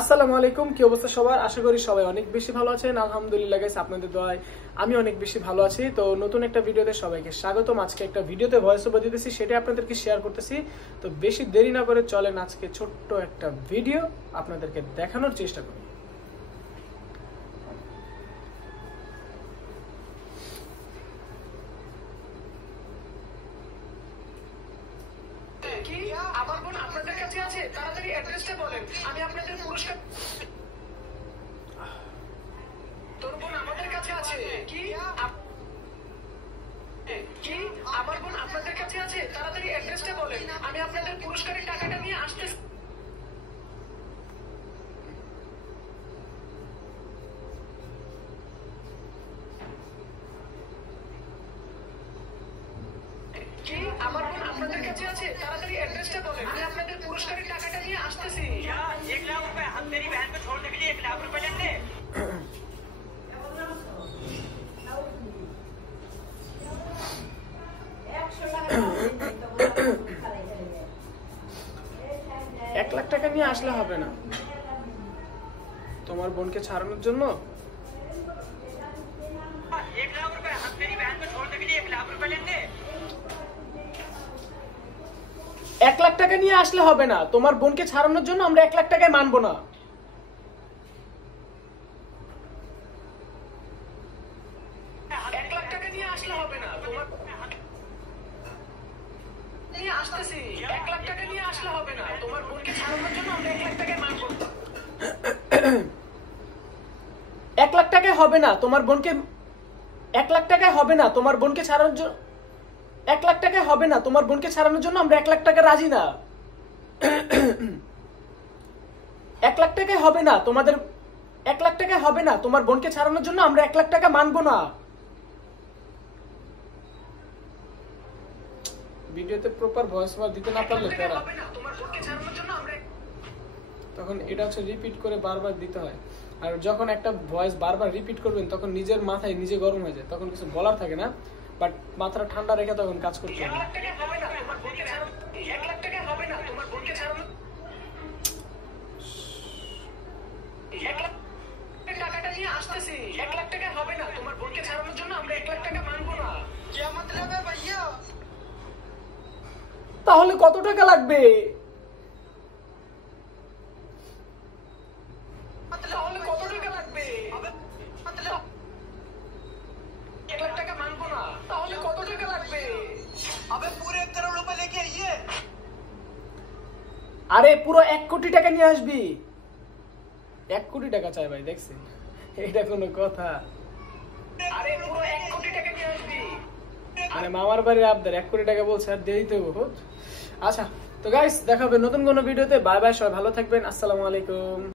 আসসালামু আলাইকুম, কি অবস্থা সবার? আশা করি সবাই অনেক বেশি ভালো আছেন। আলহামদুলিল্লাহ গাইস, আপনাদের দোয়ায় আমি অনেক বেশি ভালো আছি। তো নতুন একটা ভিডিওতে সবাইকে স্বাগতম। আজকে একটা ভিডিওতে ভয়েস ওভার দিতেছি, সেটা আপনাদেরকে শেয়ার করতেছি। তো বেশি দেরি না করে চলেন আজকে ছোট্ট একটা ভিডিও আপনাদেরকে দেখানোর চেষ্টা করি। কি আমার বোন আপনাদের কাছে আছে? তাড়াতাড়ি অ্যাড্রেসটা বলেন, আমি আপনাদের পুরস্কার। তোর বোন আমাদের কাছে আছে? কি কি আমার বোন আপনাদের কাছে আছে? তাড়াতাড়ি অ্যাড্রেসটা বলেন, আমি আপনাদের পুরস্কারের টাকাটা নিয়ে আসতেছি। কি আমার বোন আপনাদের কাছে আছে? তাড়াতাড়ি অ্যাড্রেসটা বলেন, আমি আপনাদের পুরস্কারের টাকাটা নিয়ে আসতেছি। 1 लाख रुपए हम तेरी बहन को छोड़ने के लिए 1 लाख रुपए लेंगे। এক লাখ টাকা নিয়ে আসলে হবে না তোমার বোনকে ছাড়ানোর জন্য? 1 लाख रुपए हम तेरी बहन को छोड़ने के लिए 1 लाख रुपए लेंगे। 1 লাখ টাকা নিয়ে আসলে হবে না, তোমার বোনকে ছাড়ানোর জন্য আমরা 1 লাখ টাকায় মানবো না। 1 লাখ টাকা নিয়ে আসলে হবে না, তোমার নিয়ে আসতেছি। 1 লাখ টাকা নিয়ে আসলে হবে না, তোমার বোনকে ছাড়ানোর জন্য আমরা 1 লাখ টাকায় মানবো না। 1 লাখ টাকায় হবে না, তোমার বোনকে 1 লাখ টাকায় হবে না, তোমার বোনকে ছাড়ানোর জন্য 1 লাখ টাকায় হবে না, তোমার বোনকে ছাড়ানোর জন্য আমরা 1 লাখ টাকা রাজি না। 1 লাখ টাকায় হবে না, 1 লাখ টাকায় হবে না, তোমার বোনকে ছাড়ানোর জন্য আমরা 1 লাখ টাকা মানবো না। ভিডিওতে প্রপার ভয়েস ওভার দিতে না পারলে তখন এটা হচ্ছে রিপিট করে বারবার দিতে হয়। আর যখন একটা ভয়েস বারবার রিপিট করবেন তখন নিজের মাথায় নিজে গরম হয়ে যায়, তখন কিছু বলার থাকে না, বাট মাথাটা ঠান্ডা রেখে তখন কাজ করতে হবে। 1 লাখ টাকা হবে না, তোমার বোনকে ছাড়ানো। 1 লাখ টাকা হবে না, তোমার বোনকে ছাড়ানো। 1 লাখ টাকাটা নিয়ে আসতেছি। 1 লাখ টাকা হবে না, তোমার বোনকে ছাড়ানোর জন্য আমরা 1 লাখ টাকা মানবো না। কি मतलब है भैया? তাহলে কত টাকা লাগবে? তাহলে কত টাকা লাগবে? मतलब 1 লাখ টাকা মানবো না, তাহলে কত টাকা লাগবে? अबे पूरे 1 करोड़ रुपए लेके आइए। আরে পুরো 1 কোটি টাকা নিয়ে আসবি। 1 কোটি টাকা চাই ভাই, দেখছেন এটা কোনো কথা? আরে পুরো 1 কোটি টাকা নিয়ে আসবি। আরে মামার বাড়ির আবদার 1 কোটি টাকা বলছে, আর দিয়ে দিতে হবে। আচ্ছা তো গাইস, দেখা হবে নতুন কোনো ভিডিওতে। বাই বাই, সবাই ভালো থাকবেন। আসসালামু আলাইকুম।